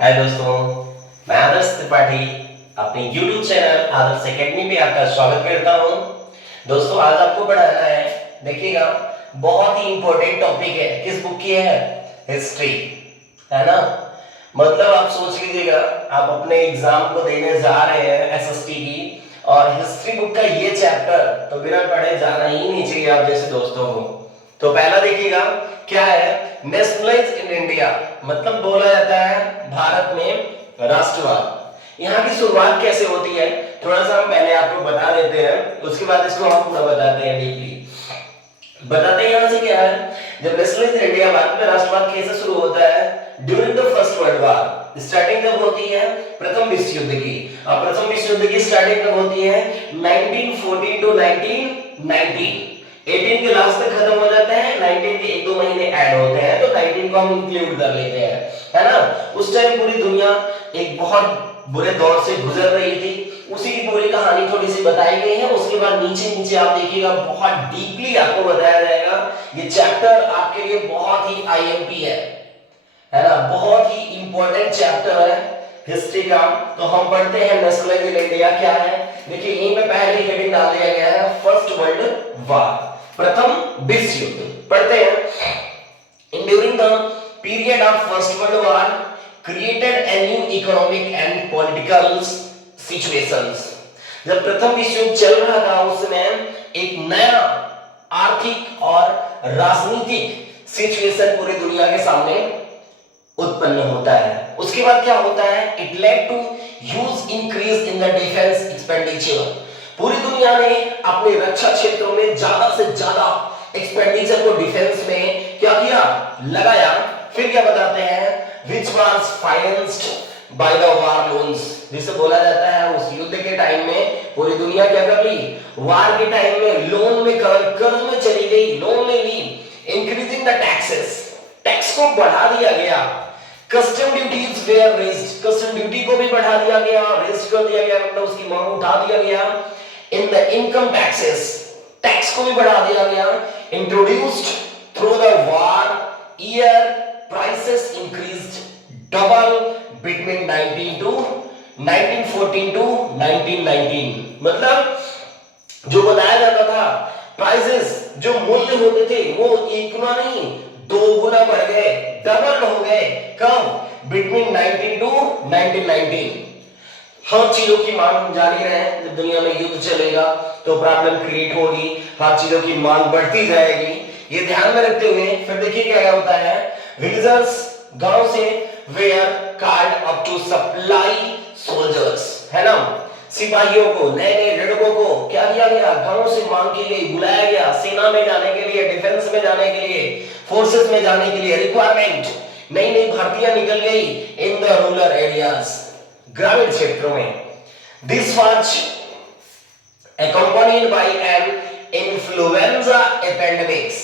हाय दोस्तों, मैं आदर्श त्रिपाठी अपने YouTube चैनल आदर्श एकेडमी पे आपका स्वागत करता हूँ। दोस्तों, आज आपको पढ़ाना है, देखिएगा, बहुत ही इंपॉर्टेंट टॉपिक है। किस बुक की है? हिस्ट्री, है ना। मतलब आप सोच लीजिएगा, आप अपने एग्जाम को देने जा रहे हैं एसएसटी की, और हिस्ट्री बुक का ये चैप्टर तो बिना पढ़े जाना ही नहीं चाहिए आप जैसे दोस्तों को। तो पहला देखिएगा क्या है, नेशनलाइज इन इंडिया, मतलब बोला जाता है भारत में राष्ट्रवाद। यहाँ की शुरुआत कैसे होती है थोड़ा सा हम पहले आपको बता देते हैं, उसके बाद इसको हम पूरा बताते हैं डीपली। बताते हैं यहाँ से क्या है, जब नेशनलाइज इन इंडिया भारत में राष्ट्रवाद कैसे शुरू होता है? During the first world war. Starting कब होती है? प्रथम विश्व युद्ध की। और प्रथम विश्व युद्ध की स्टार्टिंग कब होती है? 1914 टू 1919। 18 के लास्ट तक खत्म हो जाता है, 19 के एक दो महीने ऐड होते हैं, तो 19 को हम इंक्लूड कर लेते हैं, है ना। उस टाइम पूरी दुनिया एक बहुत बुरे दौर से गुजर रही थी, उसी की पूरी कहानी थोड़ी सी बताई गई है। उसके बाद नीचे नीचे आप देखिएगा, बहुत डीपली आपको बताया जाएगा। ये चैप्टर आपके लिए बहुत ही आईएमपी है ना, बहुत ही इंपॉर्टेंट चैप्टर है हिस्ट्री का। तो हम पढ़ते हैं नेशनलाइज इन इंडिया क्या है। देखिए यहीं पे पहले हेडिंग डाल दिया गया है, फर्स्ट वर्ल्ड वॉर, प्रथम विश्व युद्ध। पढ़ते हैं, during the period of first world war created a new economic and political situations. जब प्रथम विश्व युद्ध चल रहा था उसमें एक नया आर्थिक और राजनीतिक सिचुएशन पूरी दुनिया के सामने उत्पन्न होता है। उसके बाद क्या होता है? It led to huge increase in the defence expenditure. पूरी दुनिया ने अपने रक्षा क्षेत्रों में ज्यादा से ज्यादा एक्सपेंडिचर को डिफेंस में क्या किया? लगाया। फिर क्या बताते हैं? which was financed by the war loans, जिसे बोला जाता है उस युद्ध के टाइम में पूरी दुनिया क्या कर ली? वार के टाइम में लोन में कर्ज में चली गई, लोन ले ली। इंक्रीजिंग द टैक्सेस, टैक्स को बढ़ा दिया गया। Custom duties were raised, custom duty को भी बढ़ा दिया गया, रेज कर दिया गया, मतलब उसकी मांग उठा दिया गया। In the income taxes, tax को भी बढ़ा दिया गया। Introduced through the war year prices increased double between 1914 to 1919। मतलब जो बताया जाता था प्राइसेस, जो मूल्य होते थे वो एक गुना नहीं दो गुना बढ़ गए, डबल हो गए। कब? Between 19 to 1919। हर चीजों की मांग जारी रहे। जब दुनिया में युद्ध चलेगा तो प्रॉब्लम क्रिएट होगी, हर चीजों की मांग बढ़ती जाएगी। ये ध्यान में रखते हुए फिर देखिए क्या होता है। विलेजर्स, गांव से were called up to supply soldiers, है ना, सिपाहियों को, नए नए लड़कों को क्या किया गया? गांव से मांग की गई, बुलाया गया सेना में जाने के लिए, डिफेंस में जाने के लिए, फोर्सेस में जाने के लिए। रिक्वायरमेंट, नई नई भर्तियां निकल गई इन द रूरल एरियाज, ग्रामीण क्षेत्रों में। This was accompanied by an influenza epidemics।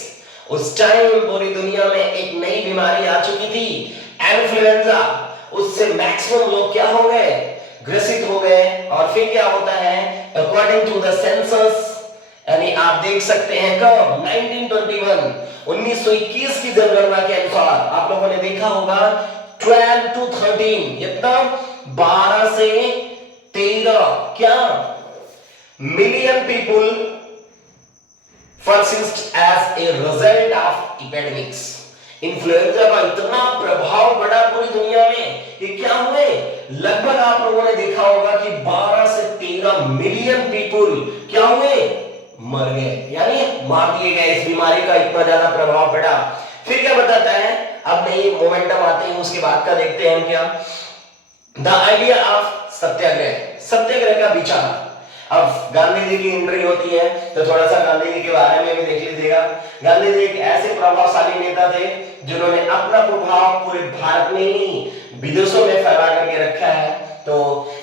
उस टाइम पूरी दुनिया में एक नई बीमारी आ चुकी थी, इन्फ्लुएंजा। उससे मैक्सिमम लोग क्या हो गए? ग्रसित हो गए। और फिर क्या होता है? अकॉर्डिंग टू द सेंसस, यानी आप देख सकते हैं कब? 1921 की जनगणना के अनुसार आप लोगों ने देखा होगा 12 टू 13, इतना 12 से 13 क्या million people persist as a result of epidemics। Influenza का इतना प्रभाव पड़ा पूरी दुनिया में कि क्या हुए? लगभग आप लोगों ने देखा होगा कि 12 से 13 मिलियन पीपल क्या हुए? मर गए, यानी मार दिए गए। इस बीमारी का इतना ज्यादा प्रभाव पड़ा। फिर क्या बताता है? अब नई मोमेंटम आती है, उसके बाद का देखते हैं हम क्या। द आइडिया ऑफ सत्याग्रह, सत्याग्रह का विचार। अब गांधी जी की एंट्री होती है तो थोड़ा सा गांधी जी के बारे में भी देख लीजिएगा। गांधी जी एक ऐसे प्रभावशाली नेता थे जिन्होंने अपना प्रभाव पूरे भारत में ही विदेशों में फैला करके रखा है। तो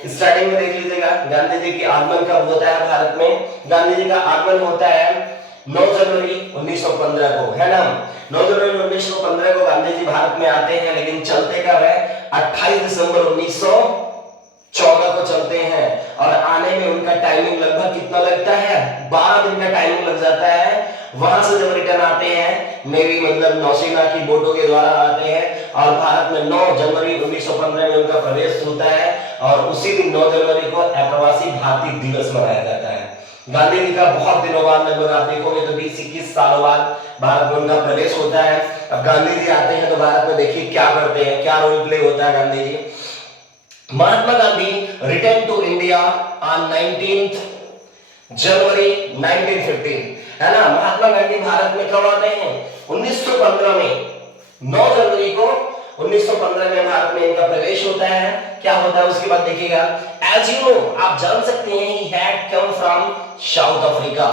स्टार्टिंग में देख लीजिएगा गांधी जी की आगमन कब होता है भारत में? गांधी जी का आगमन होता है 9 जनवरी 1915 को, है ना। 9 जनवरी 1915 को गांधी जी भारत में आते हैं, लेकिन चलते कब है? 28 दिसंबर 1914 को चलते हैं। और आने में उनका टाइमिंग लगभग कितना लगता है? 12 दिन का टाइमिंग लग जाता है। वहां से जब रिटर्न आते हैं, नेवी मतलब नौसेना की बोटों के द्वारा आते हैं, और भारत में 9 जनवरी 1915 में उनका प्रवेश होता है और उसी दिन 9 जनवरी को अप्रवासी भारतीय दिवस मनाया जाता है। गांधी जी का बहुत दिनों बाद, लगभग आप देखोगे तो 20-21 सालों बाद भारत में उनका प्रवेश होता है। अब गांधी जी आते हैं तो भारत में देखिए क्या करते हैं, क्या रोल प्ले होता है Gandhi ji. Mahatma Gandhi return to India on 19 January 1915, है ना। महात्मा गांधी भारत में कब आते हैं? 1915 में, 9 जनवरी को 1915 में भारत में इनका प्रवेश होता है। क्या होता है उसके बाद देखिएगा, एज यू नो, आप जान सकते हैं, he had come from south Africa.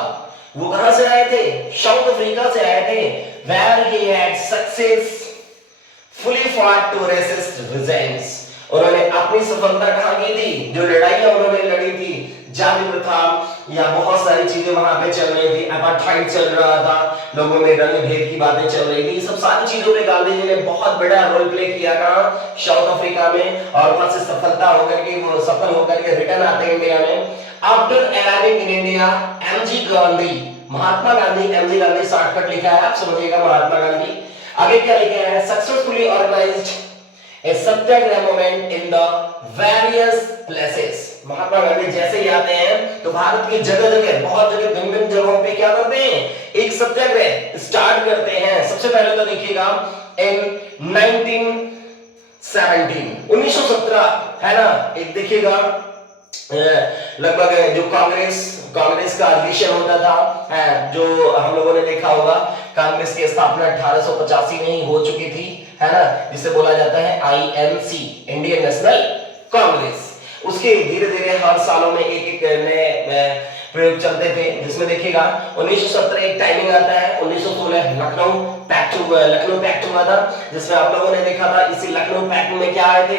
वो कहां से आए थे? साउथ अफ्रीका से आए थे। Where he had successfully fought to racist regimes. उन्होंने अपनी सफलता कहां की थी? जो लड़ाइयां उन्होंने लड़ी थी, जाति प्रथा या बहुत सारी चीजें वहां पे चल रही थी, अपार्थाइड चल रहा था, लोगों में रंग भेद की बातें चल रही थी, सब सारी चीजों पे गांधी जी ने बहुत बड़ा रोल प्ले किया। कहां? साउथ अफ्रीका में। और वहां से सफलता होकर के, वो सफल होकर के रिटर्न आते हैं इंडिया में। After arriving in India, MG Gandhi, Mahatma Gandhi, MG Gandhi shortcut लिखा है, आप समझिएगा महात्मा गांधी। आगे क्या लिखा है? Successfully organised a satyagraha movement in the various places. Mahatma Gandhi जैसे ही आते हैं तो भारत की जगह जगह, बहुत जगह, भिन्न भिन्न जगहों पे क्या करते हैं? एक सत्याग्रह स्टार्ट करते हैं। सबसे पहले तो देखिएगा इन 1917, है ना। एक देखिएगा लगभग जो कांग्रेस का अधिवेशन होता था, है, जो हम लोगों ने देखा होगा, कांग्रेस की स्थापना 1885 में ही हो चुकी थी, है ना, जिसे बोला जाता है INC, इंडियन नेशनल कांग्रेस। उसके धीरे धीरे हर सालों में एक एक नए प्रयोग चलते थे, जिसमें देखिएगा 1917 एक टाइमिंग आता है, 1916 लखनऊ पैक्ट हुआ था, जिसमें आप लोगों ने देखा था। इसी लखनऊ पैक्ट में क्या आए थे?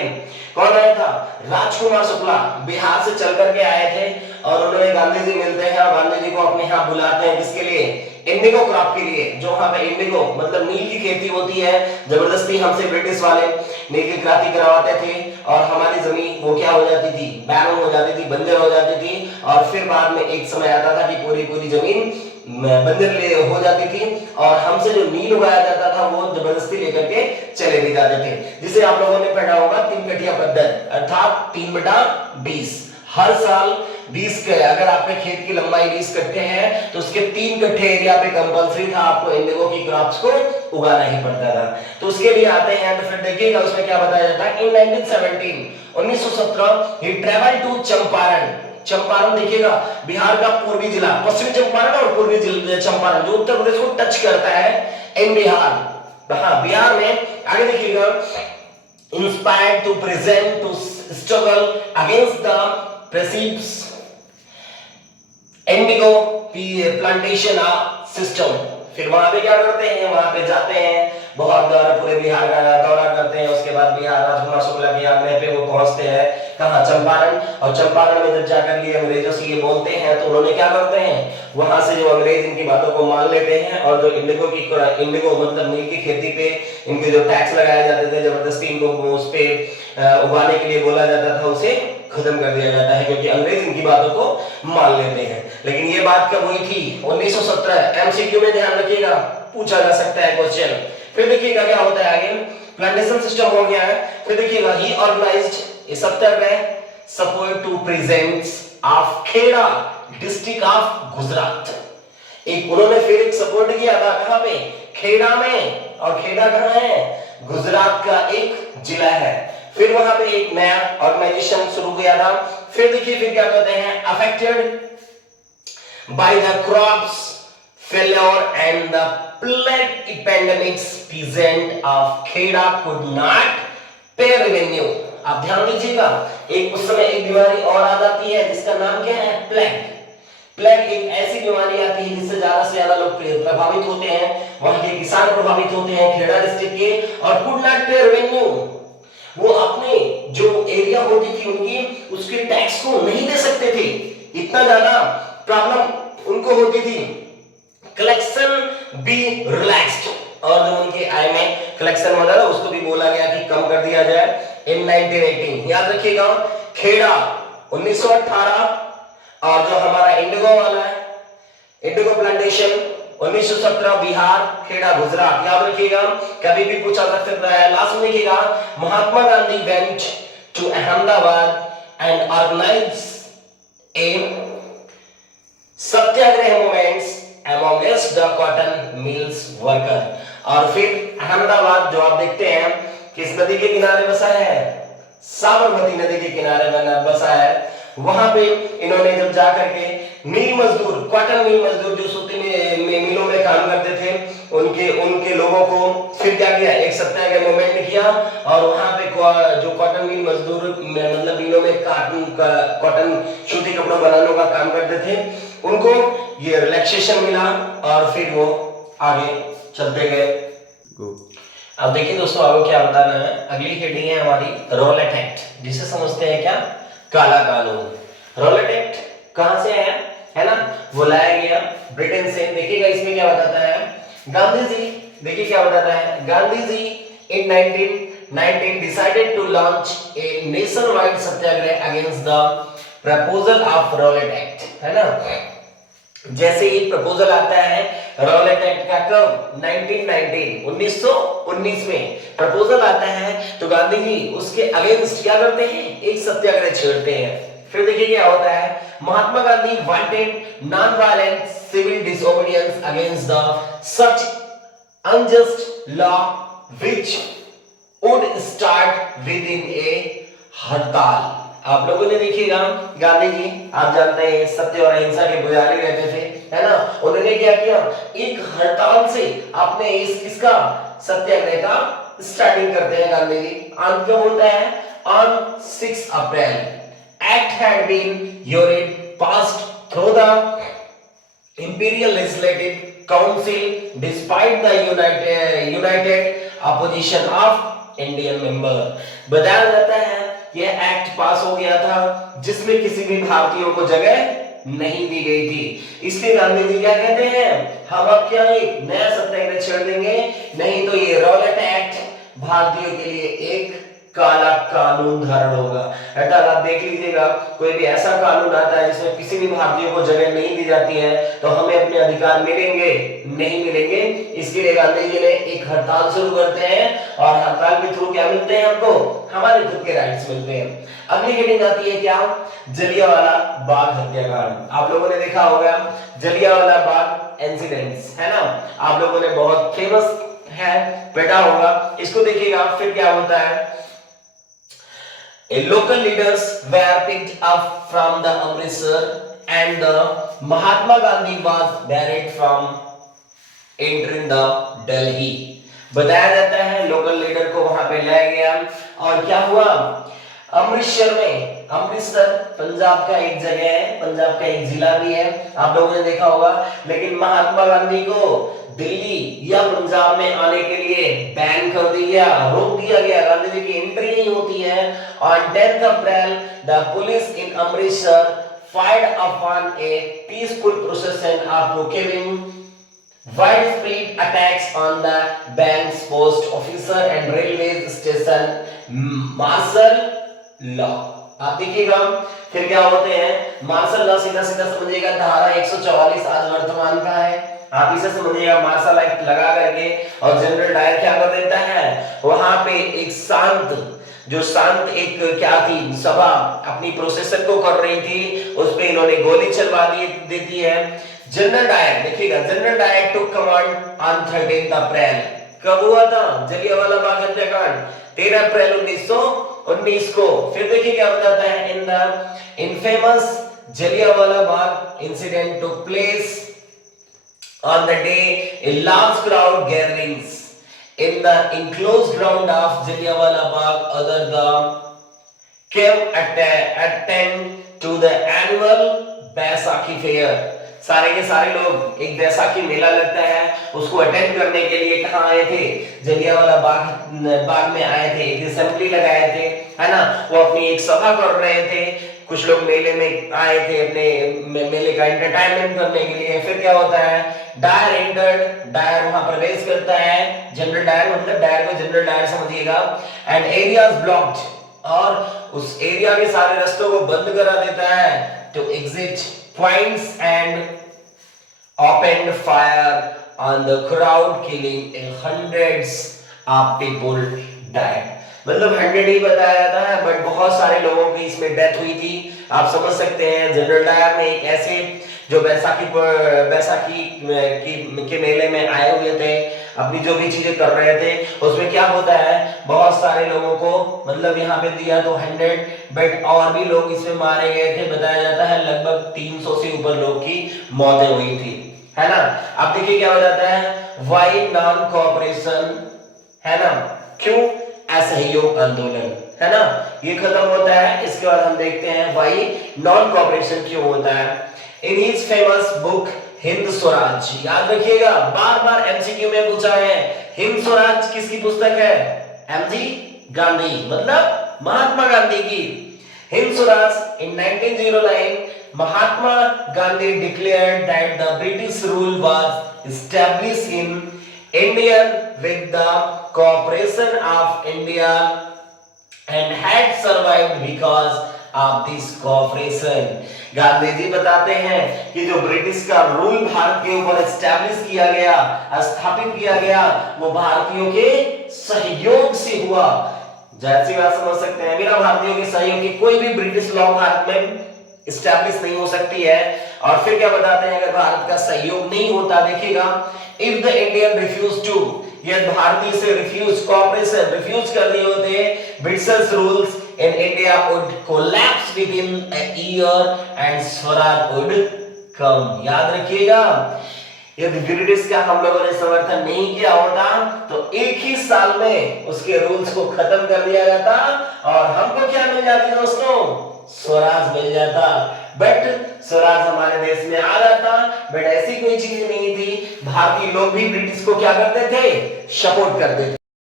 कौन आया था? राजकुमार शुक्ला बिहार से चल करके आए थे और उन्होंने गांधी जी मिलते हैं और गांधी जी को अपने यहाँ बुलाते हैं। किसके लिए? इंडिगो क्रॉप के लिए। जो वहां पे इंडिगो मतलब नील की खेती होती है, जबरदस्ती हमसे ब्रिटिश वाले नील की क्रांति करवाते थे और हमारी जमीन वो क्या हो जाती थी? बैरन हो जाती थी, बंजर हो जाती थी। और फिर बाद में एक समय आता था कि पूरी जमीन बंजर हो जाती थी और हमसे जो नील उगाया जाता था वो जबरदस्ती लेकर के चले भी जाते थे, जिसे आप लोगों ने पढ़ा होगा 3 कटिया पद्धति, अर्थात 3/20। हर साल 20 के, अगर आपके खेत की लंबाई 20 कट्ठे है तो उसके 3 कट्ठे एरिया पे कंपलसरी था, आपको इंडिगो की क्रॉप्स को उगाना ही पड़ता था। तो उसके लिए आते हैं तो फिर देखिएगा उसमें क्या बताया जाता है। इन 1917 ही ट्रेवल टू चंपारण देखिएगा, बिहार का पूर्वी जिला, पश्चिमी चंपारण और पूर्वी चंपारण जो उत्तर प्रदेश को टच करता है, इन बिहार, हाँ बिहार में। आगे देखिएगा, inspired to peasants to struggle against the oppressive indigo plantation system. फिर वहां पे क्या करते हैं? वहां पे जाते हैं, बहुत पूरे बिहार का दौरा करते हैं। उसके बाद बिहार राजकुमार शुक्ला की आज्ञा पे वो पहुंचते हैं कहां? चंपारण। और चंपारण में जब जाकर के अंग्रेजों से ये बोलते हैं तो उन्होंने क्या करते हैं? वहां से जो अंग्रेज इनकी बातों को मान लेते हैं और जो इंडिगो मतलब नील की खेती पे इनके जो टैक्स लगाए जाते थे, जबरदस्ती इनको उस पे उगाने के लिए बोला जाता था, उसे खत्म कर दिया जाता है, क्योंकि अंग्रेज इनकी बातों को मान लेते हैं। लेकिन ये बात कब हुई थी? 1917। एमसीक्यू में ध्यान रखिएगा, पूछा जा सकता है क्वेश्चन। फिर देखिएगा क्या होता है आगे, प्लांटेशन सिस्टम हो गया है। फिर देखिएगा, he organised a satyagraha support to peasants of Kheda district of Gujarat. एक उन्होंने फिर एक सपोर्ट किया था, कहां पे? खेड़ा में। और खेड़ा कहां है? गुजरात का एक जिला है। फिर वहां पे एक नया ऑर्गेनाइजेशन शुरू किया था। फिर देखिए फिर क्या कहते हैं, affected by the crops failure and the plague epidemics peasant of Kheda could not pay revenue. आप ध्यान दीजिएगा, एक उस समय एक बीमारी और आ जाती है जिसका नाम क्या है? प्लेग। प्लेग एक ऐसी बीमारी आती है जिससे ज्यादा से ज्यादा लोग प्रभावित होते हैं, वहां के किसान प्रभावित होते हैं खेड़ा डिस्ट्रिक्ट के, और कुड नॉट पे रेवेन्यू, वो अपने जो एरिया होती थी उनकी, उसके टैक्स को नहीं दे सकते थे, इतना ज्यादा प्रॉब्लम उनको होती थी। कलेक्शन बी रिलैक्स्ड, और जो उनके आय में कलेक्शन होता है उसको भी बोला गया कि कम कर दिया जाए इन 1918। याद रखिएगा, खेड़ा 1918 और जो हमारा इंडिगो वाला है, इंडिगो प्लांटेशन 1917 बिहार, खेड़ा, गुजरात। याद रखिएगा, कभी भी पूछा जा सकता है। लास्ट में देखिएगा, Mahatma Gandhi went to Ahmedabad and organise a satyagraha movements amongst the cotton mills worker. और फिर अहमदाबाद जो आप देखते हैं किस नदी के किनारे बसा है, साबरमती नदी के किनारे बसा है। वहां पे इन्होंने जब जाकर के मिल मजदूर, कॉटन मिल मजदूर जो सूती मिलों में काम करते थे, उनके लोगों को फिर क्या किया, एक सत्याग्रह मूवमेंट किया। और वहां पे जो कॉटन मिल मजदूर मतलब मिलों में कॉटन सूती कपड़ा बनाने का काम करते थे, उनको ये रिलैक्सेशन मिला और फिर वो आगे चलते गए। अब देखिए दोस्तों, आपको क्या बताना है, अगली हेडिंग है हमारी रॉलेट एक्ट, जिसे समझते हैं क्या, काला कानून। रॉलेट एक्ट कहां से आया है ना, वो लाया गया ब्रिटेन से। देखिएगा इसमें क्या बताता है, गांधी जी, देखिए क्या बताता है, Gandhi ji in 1919 decided to launch a nationwide satyagraha against the proposal of Rowlatt Act, है ना। जैसे ही प्रपोजल आता है रॉलेट एक्ट का, कब, 1919 में प्रपोजल आता है, तो गांधी जी उसके अगेंस्ट क्या करते हैं, एक सत्याग्रह छेड़ते हैं। फिर देखिए क्या होता है, Mahatma Gandhi wanted non violent civil disobedience against the such unjust law which would start with in a hartal. आप लोगों ने देखिएगा, गांधी जी आप जानते हैं सत्य और अहिंसा के पुजारी रहते थे, है ना। उन्होंने क्या किया, एक हड़ताल से आपने इसका सत्याग्रह का स्टार्टिंग करते हैं गांधी जी। अंत कब होता है, on 6 April. Act had been unit passed through the Imperial Legislative Council despite the united opposition of Indian member. बताया जाता है यह एक्ट पास हो गया था जिसमें किसी भी भारतीयों को जगह नहीं दी गई थी। इसलिए गांधी जी क्या कहते हैं, हम अब क्या एक नया सत्याग्रह छेड़ देंगे, नहीं तो ये रॉलेट एक्ट भारतीयों के लिए एक काला कानून धारण होगा। अर्थात आप देख लीजिएगा, कोई भी ऐसा कानून आता है जिसमें किसी भी भारतीय को जगह नहीं दी जाती है, तो हमें अपने अधिकार मिलेंगे, नहीं मिलेंगे। इसके लिए गांधी जी ने एक हड़ताल शुरू करते हैं और हड़ताल के थ्रू क्या मिलते हैं हमको, हमारे खुद के राइट्स मिलते हैं। अगली हेडिंग आती है क्या, जलियांवाला बाग हत्याकांड। आप लोगों ने देखा होगा जलियांवाला बाग इंसिडेंट्स, है ना, आप लोगों ने बहुत फेमस है, पढ़ा होगा। इसको देखिएगा, फिर क्या होता है, local leaders were picked up from the Amritsar and the Mahatma Gandhi was barred from entering the Delhi। बताया जाता है लोकल लीडर को वहां पे लाया गया और क्या हुआ, अमृतसर में, अमृतसर पंजाब का एक जगह है, पंजाब का एक जिला भी है, आप लोगों ने देखा होगा। लेकिन महात्मा गांधी को दिल्ली या पंजाब में आने के लिए बैन कर दिया, रोक दिया गया, गांधी जी की एंट्री नहीं होती है। On 10th April, the police in Amritsar fired upon a peaceful procession of proclaiming widespread attacks on the bank's post officer and railway station martial law। आप देखिएगा फिर क्या होते हैं, मार्शल लॉ सीधा सीधा समझिएगा धारा 144 आज वर्तमान का है, आप इसे समझिएगा मार्शल एक्ट लगा करके। और जनरल डायर क्या कर देता है, वहां पे एक शांत एक क्या थी सभा अपनी प्रोसेसर को कर रही थी, उस पे इन्होंने गोली चलवा देती है। जनरल डायर देखिएगा, General Dyer took command on 13 April. कब हुआ था जलियांवाला बाग हत्याकांड, 13 अप्रैल 1919 को। फिर देखिए क्या बताता है, in the infamous Jallianwala Bagh incident took place on the day a large crowd gatherings in the enclosed ground of Jallianwala Bagh other the came attend to the annual Baisakhi fair। सारे के सारे लोग एक बैसाखी मेला लगता है उसको अटेंड करने के लिए कहाँ आए थे, जलियांवाला बाग में आए थे, एक असेंबली लगाए थे, है ना, वो अपनी एक सभा कर रहे थे। कुछ लोग मेले में आए थे अपने मेले का एंटरटेनमेंट करने के लिए। फिर क्या होता है, डायर एंटर्ड, डायर वहां प्रवेश करता है, जनरल डायर मतलब डायर को जनरल डायर समझिएगा। एंड एरियाज ब्लॉक्ड, और उस एरिया के सारे रास्तों को बंद करा देता है। Two exit points and opened fire on the crowd, killing hundreds of people died. मतलब 100 ही बताया जाता है, बट बहुत सारे लोगों की इसमें डेथ हुई थी। आप समझ सकते हैं जनरल डायर ने एक ऐसे जो बैसाखी के मेले में आए हुए थे, अपनी जो भी चीजें कर रहे थे, उसमें क्या होता है, बहुत सारे लोगों को मतलब यहाँ पे दिया तो 100, बट और भी लोग इसमें मारे गए थे। बताया जाता है लगभग 300 से ऊपर लोग की मौतें हुई थी, है ना। अब देखिए क्या हो जाता है, वाई नॉन कोऑपरेशन, है ना, क्यों असहयोग आंदोलन, है ना, ये खत्म होता है। इसके बाद हम देखते हैं वाई नॉन कोऑपरेशन क्यों होता है। In his famous book Hind Swaraj, याद रखिएगा, बार बार एमसीक्यू में पूछा है, हिंद स्वराज किसकी पुस्तक है, एमजी गांधी, मतलब महात्मा गांधी की। हिंद स्वराज इन 1909 Mahatma Gandhi declared that the British rule was established in India with the cooperation of India and had survived because of this cooperation. Gandhi ji बताते हैं कि जो ब्रिटिश का रूल भारत के ऊपर एस्टैब्लिश किया गया, स्थापित किया गया, वो भारतीयों के सहयोग से हुआ। जैसी बात समझ सकते हैं, बिना भारतीयों के सहयोग के कोई भी ब्रिटिश लॉ भारत में एस्टैब्लिश नहीं हो सकती है। और फिर क्या बताते हैं, अगर भारत का सहयोग नहीं होता, देखिएगा, if the Indian refuse to, यदि भारतीय से रिफ्यूज कोऑपरेशन रिफ्यूज कर दिए होते, British rules in India would collapse within a year and swaraj would come. याद रखिएगा, यदि ब्रिटिश का हम लोगों ने समर्थन नहीं किया होता तो एक ही साल में उसके रूल्स को खत्म कर दिया जाता और हमको क्या मिल जाती दोस्तों, स्वराज मिल जाता। बट स्वराज हमारे देश में आ जाता, बट ऐसी कोई चीज नहीं थी। भारतीय लोग भी ब्रिटिश को क्या करते थे, सपोर्ट करते थे।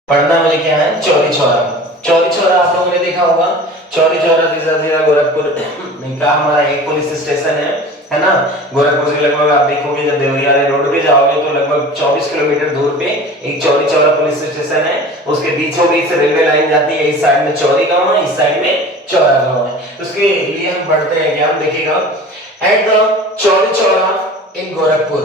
पढ़ना में क्या है, चौरी चौरा। चौरी चौरा आप लोगों ने देखा होगा, चौरी चौरा जिला गोरखपुर का हमारा एक पुलिस स्टेशन है ना। गोरखपुर से लगभग आप देखोगे जब देवरिया रोड पे जाओगे तो लगभग 24 किलोमीटर दूर पे एक चौरी चौरा पुलिस स्टेशन है। उसके बीचों बीच रेलवे लाइन जाती है, इस साइड में चौरी गांव है, इस साइड में चौरा गांव है। उसके लिए हम पढ़ते हैं क्या, हम देखिएगा, at the Chauri Chaura in Gorakhpur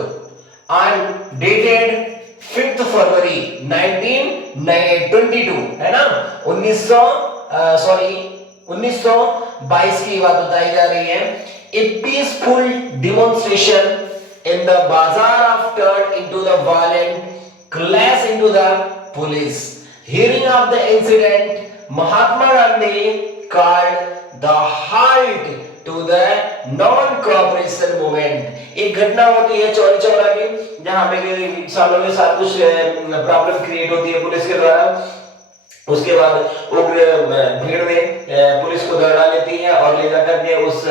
on dated 5 फरवरी 1922, है ना, 1922 की बात बताई जा रही है। A peaceful demonstration in the bazaar of turned into the violent clash into the police. Hearing of the incident, Mahatma Gandhi called the halt to the non-cooperation movement. एक घटना होती है चौरी चौरा की, जहां पे सालों के साथ कुछ प्रॉब्लम क्रिएट होती है पुलिस के द्वारा। उसके बाद उग्र भीड़ में पुलिस को दौड़ा लेती है और ले जाकर के उस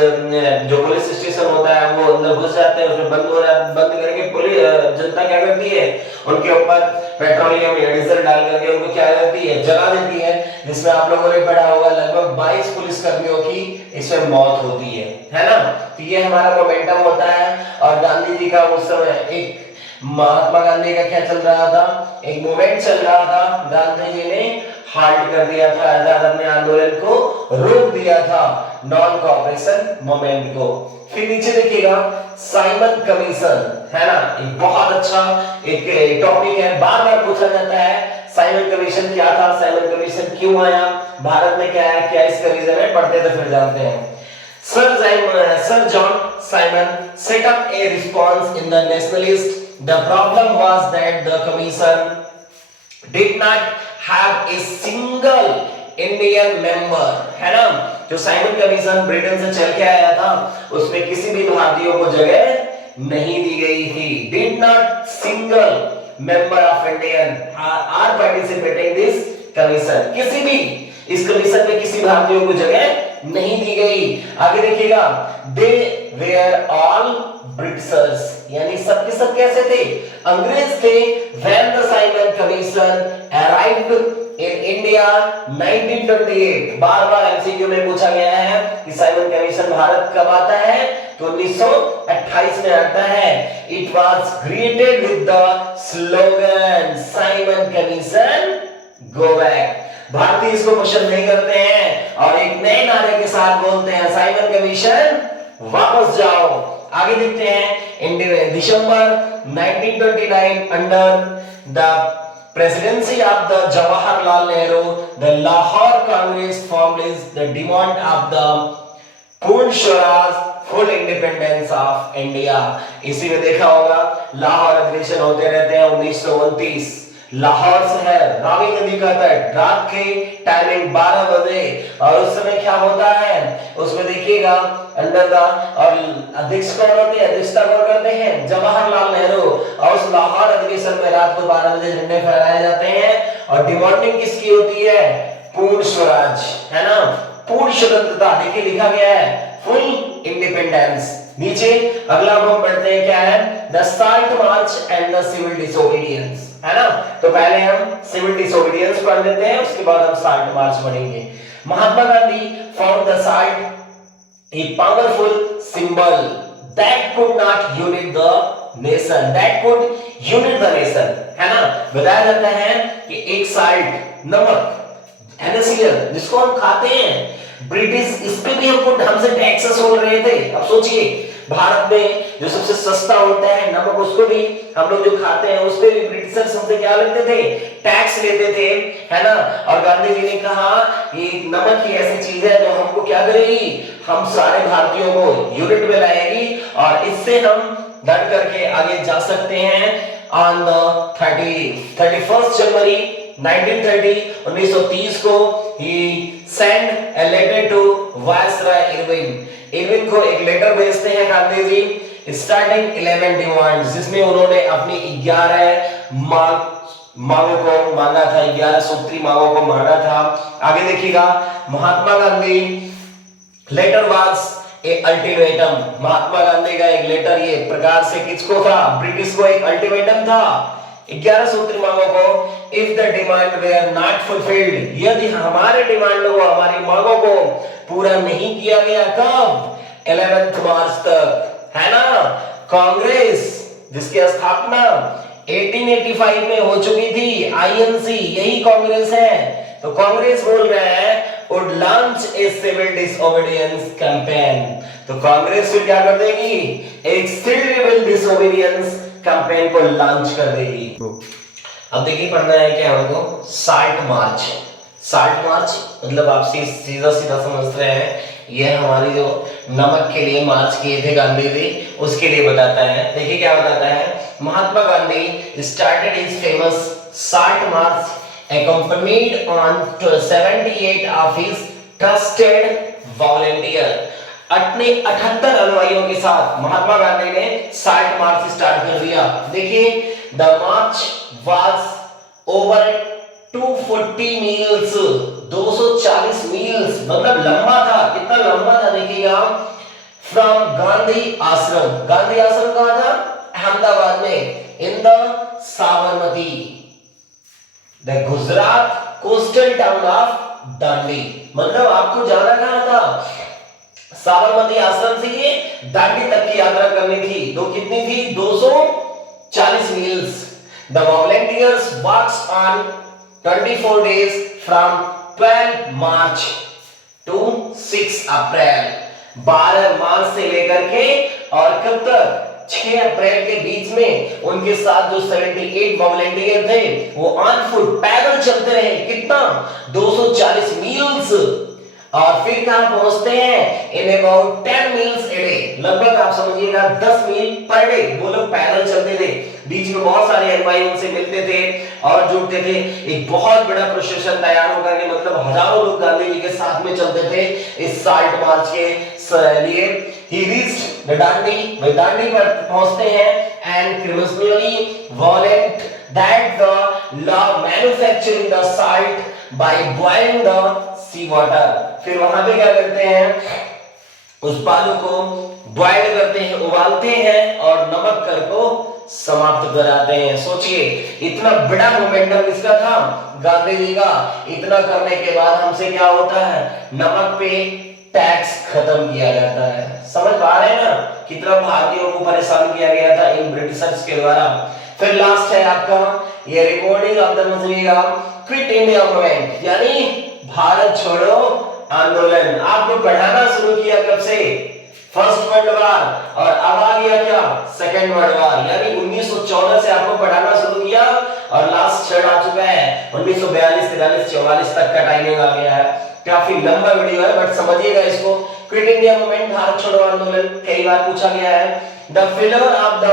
जो पुलिस स्टेशन होता है वो अंदर घुस जाते हैं, उसमें बंद करके पुलिस जनता क्या करती है, उनके ऊपर पेट्रोलियम या डीजल डाल करके उनको क्या करती है, जला देती है। जिसमें आप लोगों ने पढ़ा होगा लगभग 22 पुलिस कर्मियों की इसमें मौत होती है ना। तो ये हमारा मोमेंटम होता है। और गांधी जी का उस समय एक महात्मा गांधी का क्या चल रहा था, एक मूवमेंट चल रहा था। गांधी जी ने हाल्ट कर दिया था, आजाद अपने आंदोलन को रोक दिया था, नॉन कोऑपरेशन मूवमेंट को। फिर नीचे देखिएगा साइमन कमीशन, है ना, एक बहुत अच्छा एक टॉपिक है, बार बार पूछा जाता है साइमन कमीशन क्या था, साइमन कमीशन क्यों आया, भारत में क्या है, क्या इसका रीजन है, पढ़ते तो फिर जानते हैं। Sir John Simon set up a response in the Nationalist. The problem was that the commission did not have a single Indian member, है ना। जो साइमन कमीशन ब्रिटेन से चल के आया था उसमें किसी भी भारतीयों को जगह नहीं दी गई थी। Did not single member of Indian are participating this commission, किसी भी इस कमीशन में किसी भारतीयों को जगह नहीं दी गई। आगे देखिएगा, दे वेयर ऑल ब्रिटिशर्स, यानी सबके सब कैसे थे, अंग्रेज थे। When the Simon commission arrived in India 1928, bar bar MCQ में पूछा गया है कि साइमन कमीशन भारत कब आता है, तो 1928 में आता है। It was created with the slogan Simon commission go back. भारतीय इसको पसंद नहीं करते हैं और एक नए नारे के साथ बोलते हैं साइमन कमीशन वापस जाओ। आगे देखते हैं दिसंबर 1929 under the presidency of the Jawaharlal Nehru, the Lahore Congress formed is the demand of the पूर्ण Swaraj full independence of India. इसी में देखा होगा लाहौर अधिवेशन होते रहते हैं 1929। लाहौर शहर रावी नदी का तट, रात के टाइमिंग 12 बजे, और उस समय क्या होता है उसमें देखिएगा अंडर द और अध्यक्ष कौन होते हैं, अध्यक्षता कौन करते हैं, जवाहरलाल नेहरू। और उस लाहौर अधिवेशन में रात को 12 बजे झंडे फहराए जाते हैं और डिमांडिंग किसकी होती है, पूर्ण स्वराज, है ना, पूर्ण स्वतंत्रता। देखिए लिखा गया है फुल इंडिपेंडेंस। नीचे अगला हम पढ़ते हैं क्या है, the Salt March and the civil disobedience, है ना। तो पहले हम सिविल डिसोबीडियंस पढ़ लेते हैं, उसके बाद हम साल्ट मार्च पढ़ेंगे। Mahatma Gandhi found the salt a powerful symbol that could not unite the nation, that could unite the nation, है ना। बताया जाता है कि एक साल्ट नमक NaCl जिसको हम खाते हैं, ब्रिटिश इस पे भी हमको ढंग से टैक्स वसूल रहे थे। अब सोचिए भारत में जो सबसे सस्ता होता है नमक, उसको भी हम लोग जो खाते हैं उस पे भी ब्रिटिशर्स हमसे क्या लेते थे, टैक्स लेते थे, है ना। और गांधी जी ने कहा कि नमक की ऐसी चीज है जो हमको क्या करेगी, हम सारे भारतीयों को यूनिट में लाएगी और इससे हम डट करके आगे जा सकते हैं। ऑन द 31st जनवरी 1930 को he send a letter to viceroy Irwin को एक लेटर भेजते हैं गांधी जी स्टार्टिंग 11 डिमांड्स, जिसमें उन्होंने अपनी 11 मांगों को मांगा था, 11 सूत्री मांगों को मांगा था। आगे देखिएगा Mahatma Gandhi letter was a ultimatum, Mahatma Gandhi का एक लेटर ये प्रकार से किसको था, ब्रिटिश को एक अल्टीमेटम था 11 सूत्री मांगों को। If the demand were not fulfilled, यदि हमारे डिमांडों को, हमारी मांगों को पूरा नहीं किया गया, कब 11 मार्च तक, है ना। कांग्रेस जिसकी स्थापना 1885 में हो चुकी थी, आईएनसी यही कांग्रेस है। तो कांग्रेस बोल रहा है would launch a civil disobedience campaign, तो कांग्रेस फिर क्या कर देगी, एक सिविल डिसोबीडियंस कैंपेन को लॉन्च कर देगी। अब देखिए पढ़ना है क्या हमको, साल्ट मार्च। साल्ट मार्च मतलब आप सीधा सीधा समझ रहे हैं, ये हमारी जो नमक के लिए मार्च किए थे गांधी जी, उसके लिए बताता है। देखिए क्या बताता है, Mahatma Gandhi started his famous salt march accompanied on 78 of his trusted volunteer, अपने 78 अनुयायियों के साथ महात्मा गांधी ने साल्ट मार्च स्टार्ट कर दिया। देखिए the March was over 240 meals, 240 meals मतलब लंबा था। कितना लंबा था देखिएगा, फ्रॉम गांधी आश्रम, गांधी आश्रम कहां था, अहमदाबाद में, in the Sabarmati the Gujarat coastal town of Dandi, मतलब आपको जाना कहां था, साबरमती आश्रम से ये दांडी तक की यात्रा करनी थी। तो कितनी थी, 240 meals. The volunteers works on 24 days from 12 March two 6 अप्रैल, 12 मार्च से लेकर के और कब तक, 6 अप्रैल के बीच में उनके साथ जो 78 वॉलंटियर थे वो ऑन फुट पैदल चलते रहे। कितना, 240 मील्स। और फिर कहां पहुंचते हैं, in about 10 meals a day, लगभग आप समझिएगा 10 मील पर डे वो लोग पैदल चलते थे। बीच में बहुत सारे अनुयायी उनसे मिलते थे और जुड़ते थे। एक बहुत बड़ा प्रोसेशन तैयार होगा कि मतलब हजारों लोग गांधी जी के साथ में चलते थे इस साल्ट मार्च के लिए। He reached the Dandi, वे दांडी पर पहुंचते हैं and criminally violent that the law manufacturing the salt by boiling the sea water, फिर वहां पे क्या करते हैं, उस बालू को बॉयल करते हैं, उबालते हैं और नमक कर को समाप्त कराते हैं। सोचिए इतना बड़ा मोमेंटम इसका था गांधी जी का। इतना करने के बाद हमसे क्या होता है, नमक पे टैक्स खत्म किया जाता है। समझ पा रहे हैं ना कितना भारतीयों को परेशान किया गया था इन ब्रिटिशर्स के द्वारा। फिर लास्ट है आपका ये रिकॉर्डिंग ऑफ द समझिएगा क्विट इंडिया मूवमेंट, यानी भारत छोड़ो आंदोलन। आपको पढ़ाना शुरू किया कब से, फर्स्ट वर्ल्ड वार, और अब आ गया क्या, सेकेंड वर्ल्ड वार। यानी 1914 से आपको पढ़ाना शुरू किया और लास्ट क्षण आ चुका है 1942, 43, 44 तक का टाइमिंग आ गया है। काफी लंबा वीडियो है बट समझिएगा इसको। क्विट इंडिया मूवमेंट, भारत छोड़ो आंदोलन, कई बार पूछा गया है। The failure of the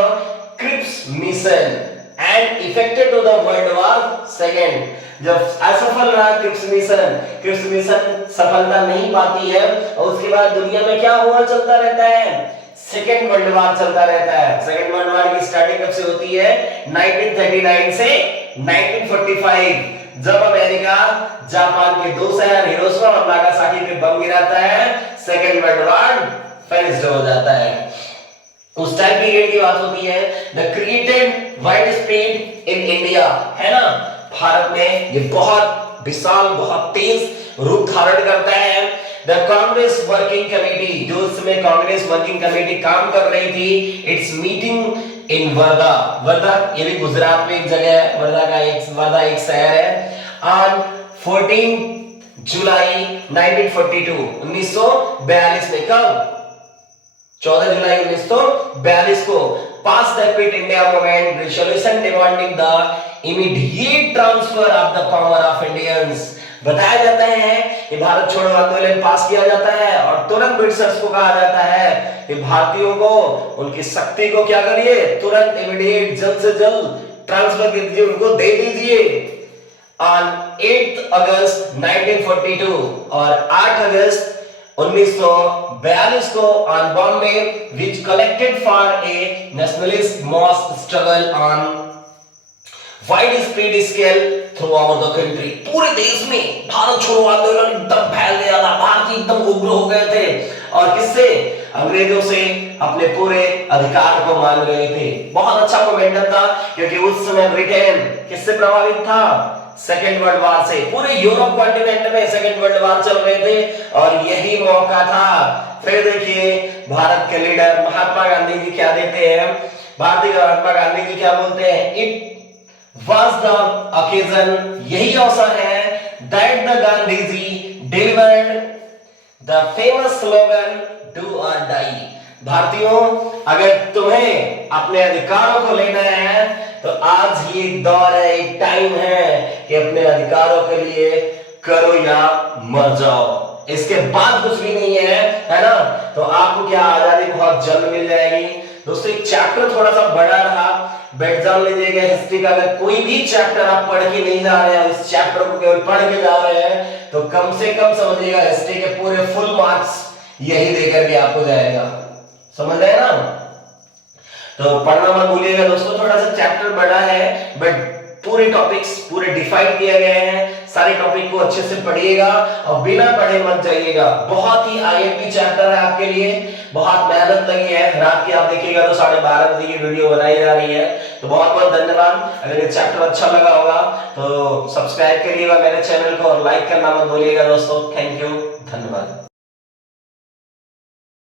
Cripps mission and effected to the World War second. जब असफल रहा क्रिप्स मिशन सफलता नहीं पाती है और उसके बाद दुनिया में क्या हुआ चलता रहता है, सेकेंड वर्ल्ड वार चलता रहता है। सेकेंड वर्ल्ड वार की स्टार्टिंग कब से होती है, 1939 से 1945, जब अमेरिका जापान के दो शहर हिरोशिमा और नागासाकी पे बम गिराता है, सेकेंड वर्ल्ड वार फिनिश्ड हो जाता है। उस टाइम पीरियड की बात होती है। The created wide spread in India, है ना, भारत में ये बहुत विशाल, बहुत तेज रूप धारण करता है। द कांग्रेस वर्किंग कमेटी, जो उस समय कांग्रेस वर्किंग कमेटी काम कर रही थी, इट्स मीटिंग इन वर्धा, ये भी गुजरात में एक जगह है, वर्धा एक शहर है। ऑन 14 जुलाई 1942, 1942 में, कब, 14 जुलाई 1942 को pass the quit India movement resolution demanding the immediate transfer of the power of Indians. बताया जाता है कि भारत छोड़ो आंदोलन पास किया जाता है और तुरंत ब्रिटिशर्स को कहा जाता है कि भारतीयों को, उनकी शक्ति को क्या करिए, तुरंत इमीडिएट, जल्द से जल्द ट्रांसफर कर दीजिए, उनको दे दीजिए। ऑन 8 अगस्त 1942 और 8 अगस्त 1942 को on Bombay which collected for a nationalist mass struggle on wide spread scale through out the country. पूरे देश में भारत छोड़ो आंदोलन एकदम फैल गया था, भारतीय एकदम उग्र हो गए थे और किससे, अंग्रेजों से अपने पूरे अधिकार को मान गए थे। बहुत अच्छा मोमेंटम था क्योंकि उस समय ब्रिटेन किससे प्रभावित था, सेकेंड वर्ल्ड वार से। पूरे यूरोप कॉन्टिनेंट में सेकेंड वर्ल्ड वार चल रहे थे और यही मौका था। फिर देखिए भारत के लीडर महात्मा गांधी जी क्या देते हैं, भारतीय महात्मा गांधी जी क्या बोलते हैं, इट was the occasion, यही अवसर है, that the Gandhi ji delivered the famous slogan do or die। भारतीयों, अगर तुम्हें अपने अधिकारों को लेना है तो आज ही एक दौर है, एक टाइम है कि अपने अधिकारों के लिए करो या मर जाओ, इसके बाद कुछ भी नहीं है ना। तो आपको क्या आजादी बहुत जल्द मिल जाएगी। दोस्तों एक चैप्टर थोड़ा सा बड़ा रहा, बैठ जान लीजिएगा हिस्ट्री का। अगर कोई भी चैप्टर आप पढ़ के नहीं जा रहे हैं, इस चैप्टर को केवल पढ़ के जा रहे हैं, तो कम से कम समझिएगा हिस्ट्री के पूरे फुल मार्क्स यही देकर के आपको जाएगा, समझ रहे हैं ना। तो पढ़ना मत भूलिएगा दोस्तों, थोड़ा सा चैप्टर बड़ा है बट पूरे टॉपिक्स पूरे डिफाइन किए गए हैं। सारे टॉपिक को अच्छे से पढ़िएगा और बिना पढ़े मत जाइएगा। बहुत ही आईएमपी चैप्टर है आपके लिए, बहुत मेहनत लगी है। रात की आप देखिएगा तो 12:30 बजे की वीडियो बनाई जा रही है। तो बहुत बहुत धन्यवाद। अगर ये चैप्टर अच्छा लगा होगा तो सब्सक्राइब करिएगा मेरे चैनल को और लाइक करना मत भूलिएगा दोस्तों। थैंक यू, धन्यवाद।